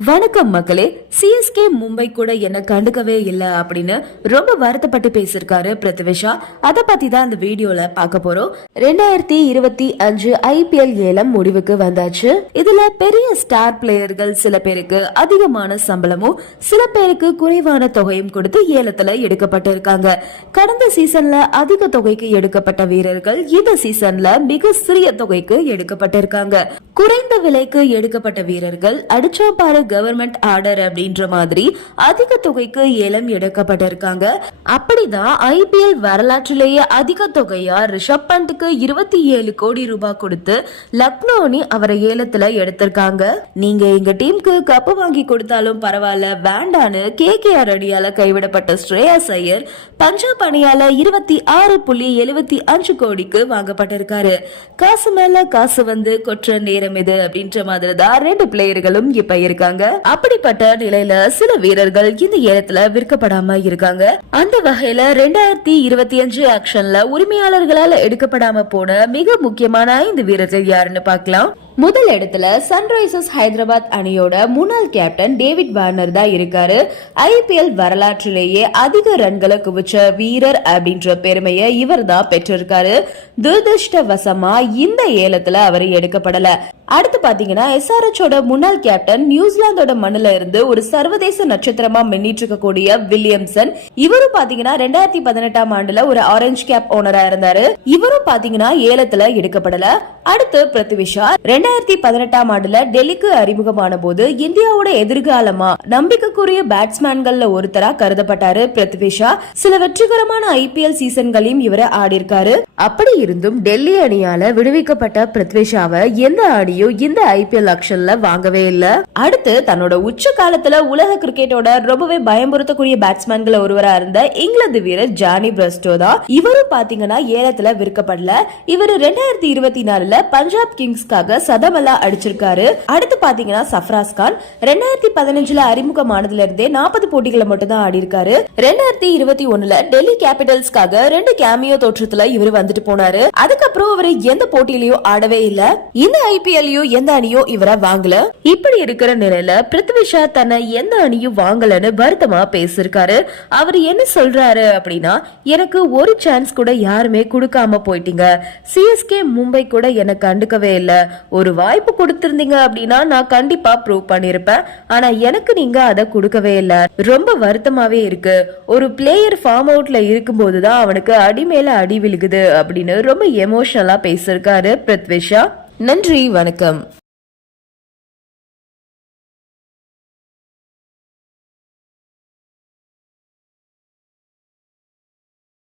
வணக்கம் மக்களே சிஎஸ்கே மும்பை கூட என்ன கண்டுக்கவே இல்லை அப்படின்னு ரொம்ப வருத்தப்பட்டு பேசியிருக்காரு பிருத்திவிஷா அதை பத்தி தான் இந்த வீடியோல பார்க்க போறோம். ரெண்டாயிரத்தி இருபத்தி அஞ்சு ஐபிஎல் ஏலம் முடிவுக்கு வந்தாச்சு. இதுல பெரிய ஸ்டார் பிளேயர்கள் சில பேருக்கு அதிகமான சம்பளமும் சில பேருக்கு குறைவான தொகையும் கொடுத்து ஏலத்துல எடுக்கப்பட்டிருக்காங்க. கடந்த சீசன்ல அதிக தொகைக்கு எடுக்கப்பட்ட வீரர்கள் இந்த சீசன்ல மிக சிறிய தொகைக்கு எடுக்கப்பட்டிருக்காங்க. குறைந்த விலைக்கு எடுக்கப்பட்ட வீரர்கள் அடிச்சா பாரு கவர்மெண்ட் ஆர்டர் அப்படின்ற மாதிரி அதிக தொகைக்கு ஏலம் எடுக்கப்பட்டிருக்காங்க. அப்படிதான் ஐபிஎல் வரலாற்றிலேயே அதிக தொகையா ரிஷப் பண்ட்டுக்கு இருபத்தி ஏழு கோடி ரூபாய் கொடுத்து லக்னோ அணி அவரை ஏலத்துல எடுத்திருக்காங்க. நீங்க எங்க டீமுக்கு கப்பு வாங்கி கொடுத்தாலும் பரவாயில்ல வேண்டான்னு கே கே ஆர் அணியால கைவிடப்பட்ட ஸ்ரேயாஸ் ஐயர் பஞ்சாப் அணியால இருபத்தி ஆறு புள்ளி எழுபத்தி அஞ்சு கோடிக்கு வாங்கப்பட்டிருக்காரு. காசு மேல காசு வந்து கொற்ற நேரம் இது அப்படின்ற மாதிரி தான் ரெண்டு பிளேயர்களும் இப்ப இருக்காங்க. அப்படிப்பட்ட நிலையில சில வீரர்கள் இந்த ஏலத்துல விற்கப்படாம இருக்காங்க. அந்த வகையில ரெண்டாயிரத்தி இருபத்தி அஞ்சு ஆக்ஷன்ல உரிமையாளர்களால எடுக்கப்படாம போன மிக முக்கியமான ஐந்து வீரர்கள் யாருன்னு பாக்கலாம் முதல் இடத்துல சன்ரைசர்ஸ் ஹைதராபாத் அணியோட முன்னாள் கேப்டன் டேவிட் வார்னர் தான் இருக்காரு. ஐபிஎல் வரலாற்றிலேயே அதிக ரன்களை குவிச்ச வீரர் அப்படின்ற பெருமையை இவர் தான் பெற்றிருக்காரு. துரதிருஷ்டவசமா இந்த ஏலத்துல அவர் எடுக்கப்படல. அடுத்து பாத்தீங்கன்னா எஸ்ஆர்எச்சோட முன்னாள் கேப்டன் நியூசிலாந்தோட மண்ணுல இருந்து ஒரு சர்வதேச நட்சத்திரமா மின்னிட்டு இருக்கக்கூடிய வில்லியம்சன். இவரும் பாத்தீங்கன்னா ரெண்டாயிரத்தி பதினெட்டாம் ஆண்டுல ஒரு ஆரஞ்சு கேப் ஓனரா இருந்தாரு. இவரும் பாத்தீங்கன்னா ஏலத்துல எடுக்கப்படல. அடுத்து பிருத்திவிஷா ரெண்டாயிரத்தி பதினெட்டாம் ஆண்டுல டெல்லிக்கு அறிமுகமான போது இந்தியாவோட எதிர்காலமா நம்பிக்கைக்குரிய பேட்ஸ்மேன்கள்ல ஒருத்தரா கருதப்பட்டாரு பிருத்திவிஷா சில வெற்றிகரமான ஐபிஎல் சீசன்களையும் இவர் ஆடிருக்காரு அப்படி இருந்தும் டெல்லி அணியால விடுவிக்கப்பட்ட பிருத்விஷாவை எந்த அணியும் இந்த ஐபிஎல் ஆக்ஷன்ல வாங்கவே இல்லை. அடுத்து தன்னோட உச்ச காலத்துல உலக கிரிக்கெட்டோட ரொம்பவே பயமுறுத்தக்கூடிய பேட்ஸ்மேன்கள ஒருவரா இருந்த இங்கிலாந்து வீரர் ஜானி பிரஸ்டோ தான் இவரும் பாத்தீங்கன்னா ஏலத்துல விற்கப்படல. இவர் ரெண்டாயிரத்தி இருபத்தி நாலுல பஞ்சாப் கிங்ஸ்க்காக சதமெல்லாம் அடிச்சிருக்காரு. அடுத்து பாத்தீங்கன்னா சஃப்ராஸ் கான். ரெண்டாயிரத்தி பதினஞ்சுல அறிமுகமானதுல இருந்தே நாற்பது போட்டிகளை மட்டும் தான் ஆடி இருக்காரு ரெண்டாயிரத்தி இருபத்தி ஒண்ணுல டெல்லி கேபிட்டல்ஸ்க்காக ரெண்டு கேமியோ தோற்றத்துல இவர் வந்துட்டு போனாரு. அதுக்கப்புறம் அவர் எந்த போட்டியிலயும் ஆடவே இல்ல. இந்த ஐபிஎல்லையோ எந்த அணியோ இவரை வாங்கல. இப்படி இருக்கிற நிலையில பிருத்விஷா தன்னை எந்த அணியும் வாங்கலன்னு வருத்தமா பேசிருக்காரு அவர் என்ன சொல்றாரு அப்படின்னா எனக்கு ஒரு சான்ஸ் கூட யாருமே கொடுக்காம போயிட்டீங்க. சிஎஸ்கே மும்பை கூட எனக்கு கண்டுக்கவே இல்ல. ஒரு வாய்ப்பு கொடுத்திருந்தீங்க அப்படின்னா நான் கண்டிப்பா ப்ரூவ் பண்ணிருப்பேன். ஆனா எனக்கு நீங்க அதை கொடுக்கவே இல்ல. ரொம்ப வருத்தமாவே இருக்கு. ஒரு பிளேயர் ஃபார்ம் அவுட்ல இருக்கும்போது தான் அவனுக்கு அடி மேல அடி விழுகுது அப்படின்னு ரொம்ப எமோஷனலா பேசியிருக்காரு பிரித்விஷா. நன்றி வணக்கம்.